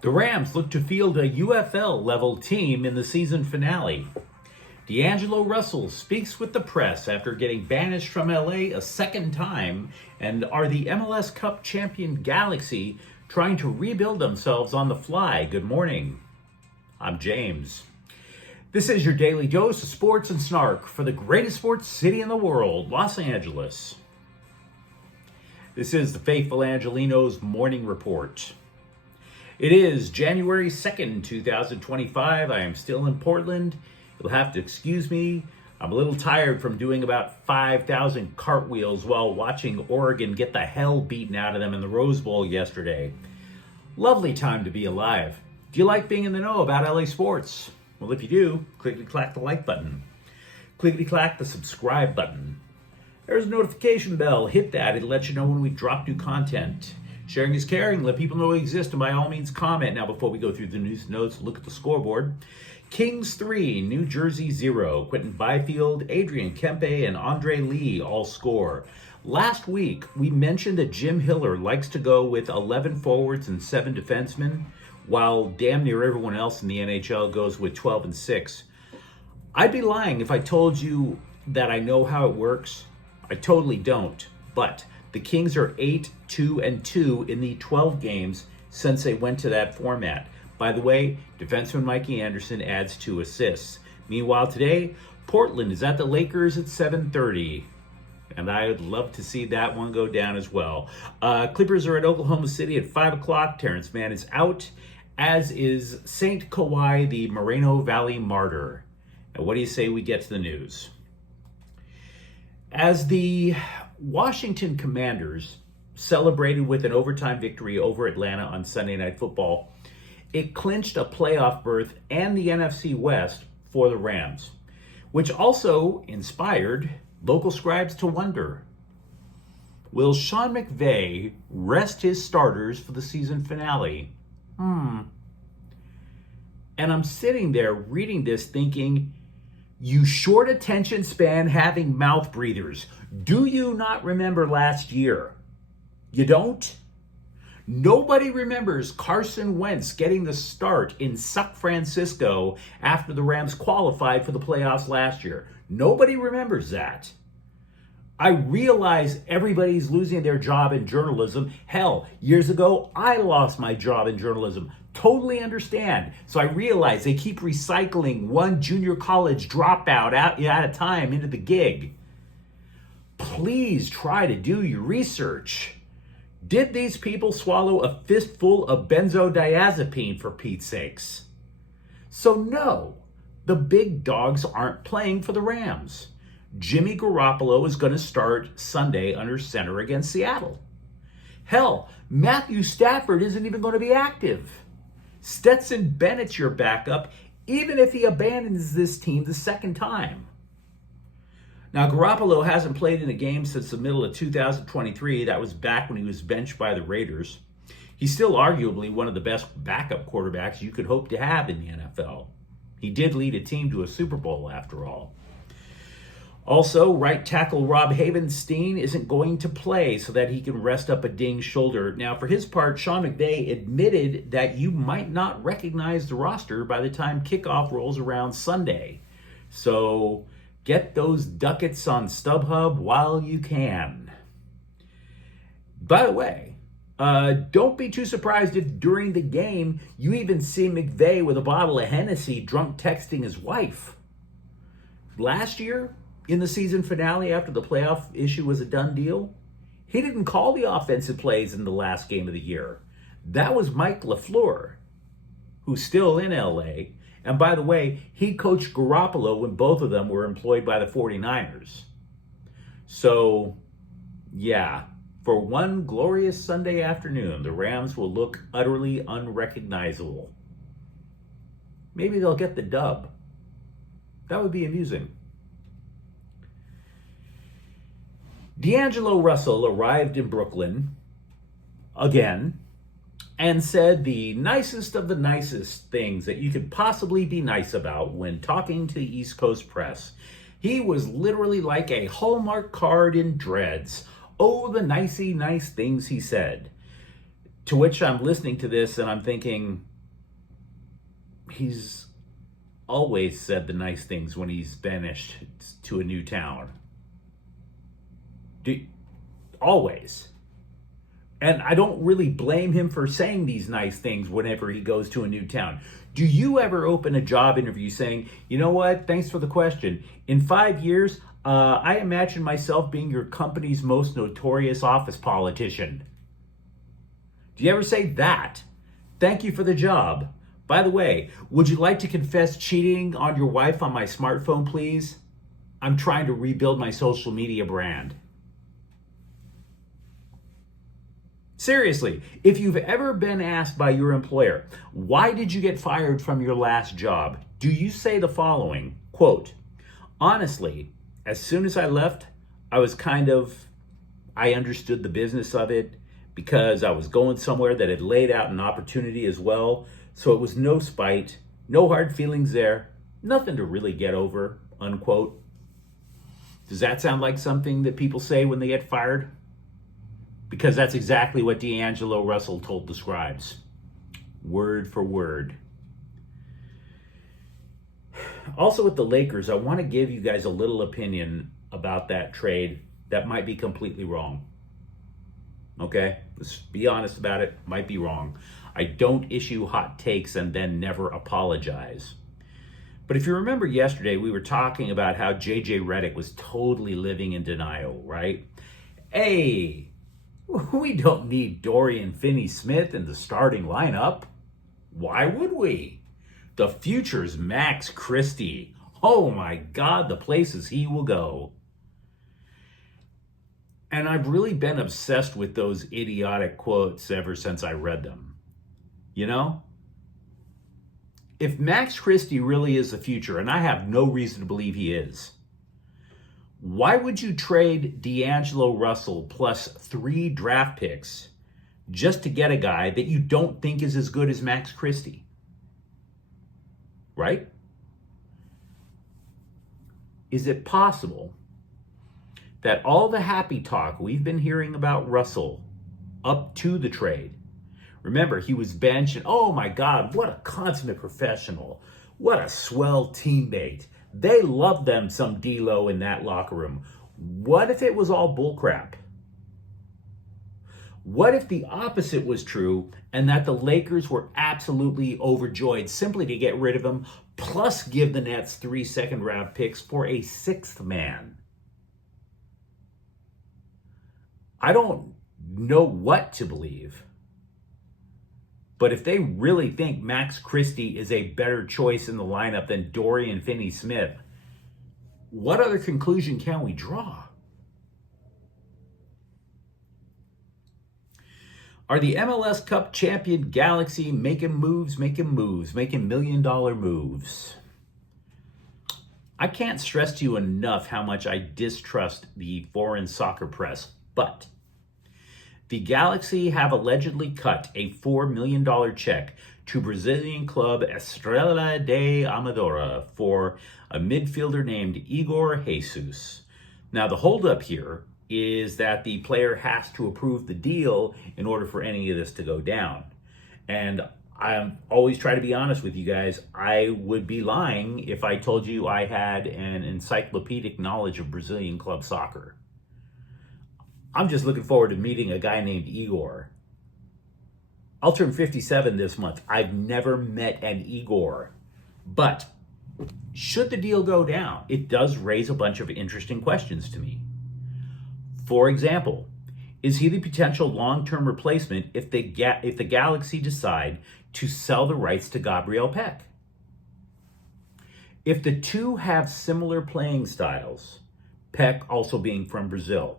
The Rams look to field a UFL-level team in the season finale. D'Angelo Russell speaks with the press after getting banished from LA a second time, and are the MLS Cup champion Galaxy trying to rebuild themselves on the fly? Good morning. I'm James. This is your daily dose of sports and snark for the greatest sports city in the world, Los Angeles. This is the faithful Angelenos morning report. It is January 2nd, 2025. I am still in Portland. You'll have to excuse me. I'm a little tired from doing about 5,000 cartwheels while watching Oregon get the hell beaten out of them in the Rose Bowl yesterday. Lovely time to be alive. Do you like being in the know about LA sports? Well, if you do, clickety-clack the like button. Clickety-clack the subscribe button. There's a notification bell. Hit that. It'll let you know when we drop new content. Sharing is caring. Let people know we exist, and by all means, comment. Now, before we go through the news notes, look at the scoreboard. Kings 3, New Jersey 0. Quentin Byfield, Adrian Kempe, and Andre Lee all score. Last week, we mentioned that Jim Hiller likes to go with 11 forwards and 7 defensemen, while damn near everyone else in the NHL goes with 12 and 6. I'd be lying if I told you that I know how it works. I totally don't. But the Kings are 8-2-2 in the 12 games since they went to that format. By the way, defenseman Mikey Anderson adds 2 assists. Meanwhile, today, Portland is at the Lakers at 7:30. And I would love to see that one go down as well. Clippers are at Oklahoma City at 5 o'clock. Terrence Mann is out, as is Saint Kawhi, the Moreno Valley martyr. Now, what do you say we get to the news? As the Washington Commanders celebrated with an overtime victory over Atlanta on Sunday Night Football, it clinched a playoff berth and the NFC West for the Rams, which also inspired local scribes to wonder, will Sean McVay rest his starters for the season finale? And I'm sitting there reading this thinking, you short attention span having mouth breathers, do you not remember last year? You don't? Nobody remembers Carson Wentz getting the start in San Francisco after the Rams qualified for the playoffs last year. Nobody remembers that. I realize everybody's losing their job in journalism. Hell, years ago, I lost my job in journalism. Totally understand. So I realize they keep recycling one junior college dropout out at a time into the gig. Please try to do your research. Did these people swallow a fistful of benzodiazepine, for Pete's sakes? So no, the big dogs aren't playing for the Rams. Jimmy Garoppolo is going to start Sunday under center against Seattle. Hell, Matthew Stafford isn't even going to be active. Stetson Bennett's your backup, even if he abandons this team the second time. Now, Garoppolo hasn't played in a game since the middle of 2023. That was back when he was benched by the Raiders. He's still arguably one of the best backup quarterbacks you could hope to have in the NFL. He did lead a team to a Super Bowl, after all. Also, right tackle Rob Havenstein isn't going to play so that he can rest up a dinged shoulder. Now, for his part, Sean McVay admitted that you might not recognize the roster by the time kickoff rolls around Sunday. So get those ducats on StubHub while you can. By the way, don't be too surprised if during the game you even see McVay with a bottle of Hennessy drunk texting his wife. Last year, in the season finale, after the playoff issue was a done deal, he didn't call the offensive plays in the last game of the year. That was Mike LaFleur, who's still in LA. And by the way, he coached Garoppolo when both of them were employed by the 49ers. So, yeah, for one glorious Sunday afternoon, the Rams will look utterly unrecognizable. Maybe they'll get the dub. That would be amusing. D'Angelo Russell arrived in Brooklyn again and said the nicest of the nicest things that you could possibly be nice about when talking to the East Coast press. He was literally like a Hallmark card in dreads. Oh, the nicey nice things he said. To which I'm listening to this and I'm thinking, he's always said the nice things when he's banished to a new town. Always. And I don't really blame him for saying these nice things whenever he goes to a new town. Do you ever open a job interview saying, you know what, thanks for the question. In 5 years, I imagine myself being your company's most notorious office politician. Do you ever say that? Thank you for the job. By the way, would you like to confess cheating on your wife on my smartphone, please? I'm trying to rebuild my social media brand. Seriously, if you've ever been asked by your employer, why did you get fired from your last job? Do you say the following, quote, honestly, as soon as I left, I understood the business of it because I was going somewhere that had laid out an opportunity as well. So it was no spite, no hard feelings there, nothing to really get over, unquote. Does that sound like something that people say when they get fired? Because that's exactly what D'Angelo Russell told the scribes, word for word. Also with the Lakers, I want to give you guys a little opinion about that trade that might be completely wrong. Okay, let's be honest about it, might be wrong. I don't issue hot takes and then never apologize. But if you remember yesterday, we were talking about how JJ Redick was totally living in denial, right? Hey, we don't need Dorian Finney-Smith in the starting lineup. Why would we? The future's Max Christie. Oh my God, the places he will go. And I've really been obsessed with those idiotic quotes ever since I read them. You know? If Max Christie really is the future, and I have no reason to believe he is, why would you trade D'Angelo Russell plus 3 draft picks just to get a guy that you don't think is as good as Max Christie? Right? Is it possible that all the happy talk we've been hearing about Russell up to the trade, remember, he was benched, and oh my God, what a consummate professional. What a swell teammate. They love them some D-Lo in that locker room. What if it was all bullcrap? What if the opposite was true and that the Lakers were absolutely overjoyed simply to get rid of him, plus give the Nets 3 second-round picks for a 6th man? I don't know what to believe. But if they really think Max Christie is a better choice in the lineup than Dorian Finney-Smith, what other conclusion can we draw? Are the MLS Cup champion Galaxy making $1 million moves? I can't stress to you enough how much I distrust the foreign soccer press, but the Galaxy have allegedly cut a $4 million check to Brazilian club Estrela de Amadora for a midfielder named Igor Jesus. Now, the holdup here is that the player has to approve the deal in order for any of this to go down. And I always try to be honest with you guys. I would be lying if I told you I had an encyclopedic knowledge of Brazilian club soccer. I'm just looking forward to meeting a guy named Igor. I'll turn 57 this month. I've never met an Igor. But should the deal go down, it does raise a bunch of interesting questions to me. For example, is he the potential long-term replacement if the Galaxy decide to sell the rights to Gabriel Peck? If the two have similar playing styles, Peck also being from Brazil,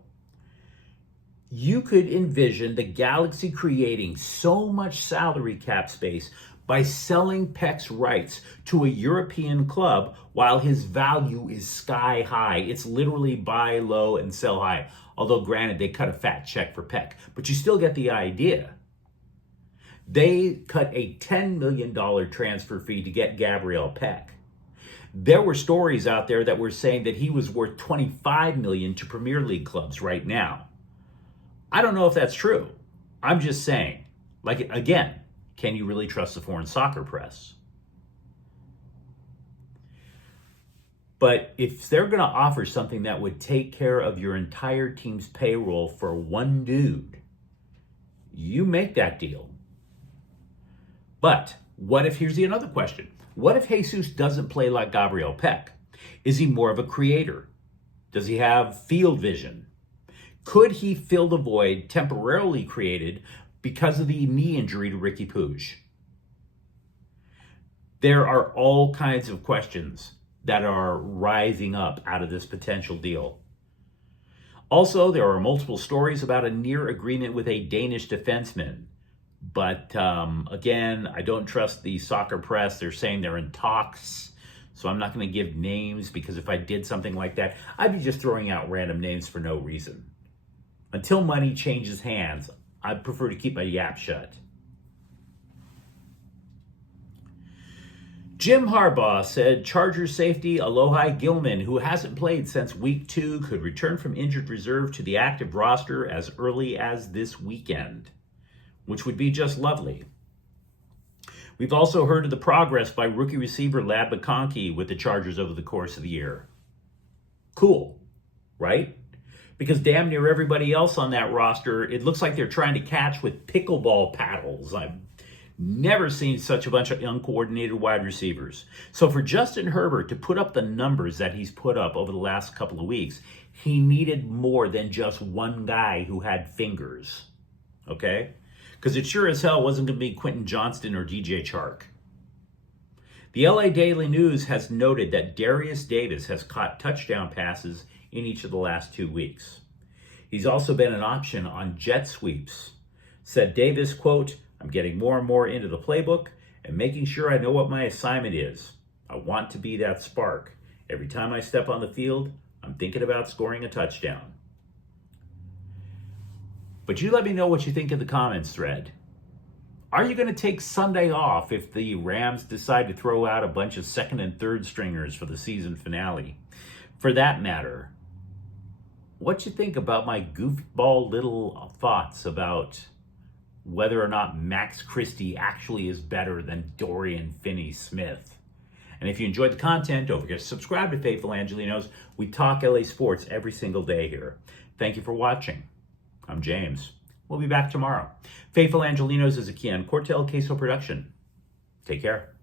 you could envision the Galaxy creating so much salary cap space by selling Peck's rights to a European club while his value is sky high. It's literally buy low and sell high. Although granted, they cut a fat check for Peck, but you still get the idea. They cut a $10 million transfer fee to get Gabriel Peck. There were stories out there that were saying that he was worth $25 million to Premier League clubs right now. I don't know if that's true. I'm just saying, like, again, can you really trust the foreign soccer press? But if they're going to offer something that would take care of your entire team's payroll for one dude, you make that deal. But what if, here's another question. What if Jesus doesn't play like Gabriel Peck? Is he more of a creator? Does he have field vision? Could he fill the void temporarily created because of the knee injury to Ricky Puig? There are all kinds of questions that are rising up out of this potential deal. Also, there are multiple stories about a near agreement with a Danish defenseman. But again, I don't trust the soccer press. They're saying they're in talks. So I'm not going to give names, because if I did something like that, I'd be just throwing out random names for no reason. Until money changes hands, I'd prefer to keep my yap shut. Jim Harbaugh said Chargers safety Alohi Gilman, who hasn't played since week 2, could return from injured reserve to the active roster as early as this weekend, which would be just lovely. We've also heard of the progress by rookie receiver Ladd McConkey with the Chargers over the course of the year. Cool, right? Because damn near everybody else on that roster, it looks like they're trying to catch with pickleball paddles. I've never seen such a bunch of uncoordinated wide receivers. So for Justin Herbert to put up the numbers that he's put up over the last couple of weeks, he needed more than just one guy who had fingers, okay? Because it sure as hell wasn't going to be Quentin Johnston or DJ Chark. The LA Daily News has noted that Darius Davis has caught touchdown passes in each of the last 2 weeks. He's also been an option on jet sweeps. Said Davis, quote, "I'm getting more and more into the playbook and making sure I know what my assignment is. I want to be that spark. Every time I step on the field, I'm thinking about scoring a touchdown." But you let me know what you think in the comments thread. Are you going to take Sunday off if the Rams decide to throw out a bunch of second and third stringers for the season finale? For that matter, what you think about my goofball little thoughts about whether or not Max Christie actually is better than Dorian Finney-Smith? And if you enjoyed the content, don't forget to subscribe to Faithful Angelenos. We talk LA sports every single day here. Thank you for watching. I'm James. We'll be back tomorrow. Faithful Angelenos is a Kian Cortel Queso production. Take care.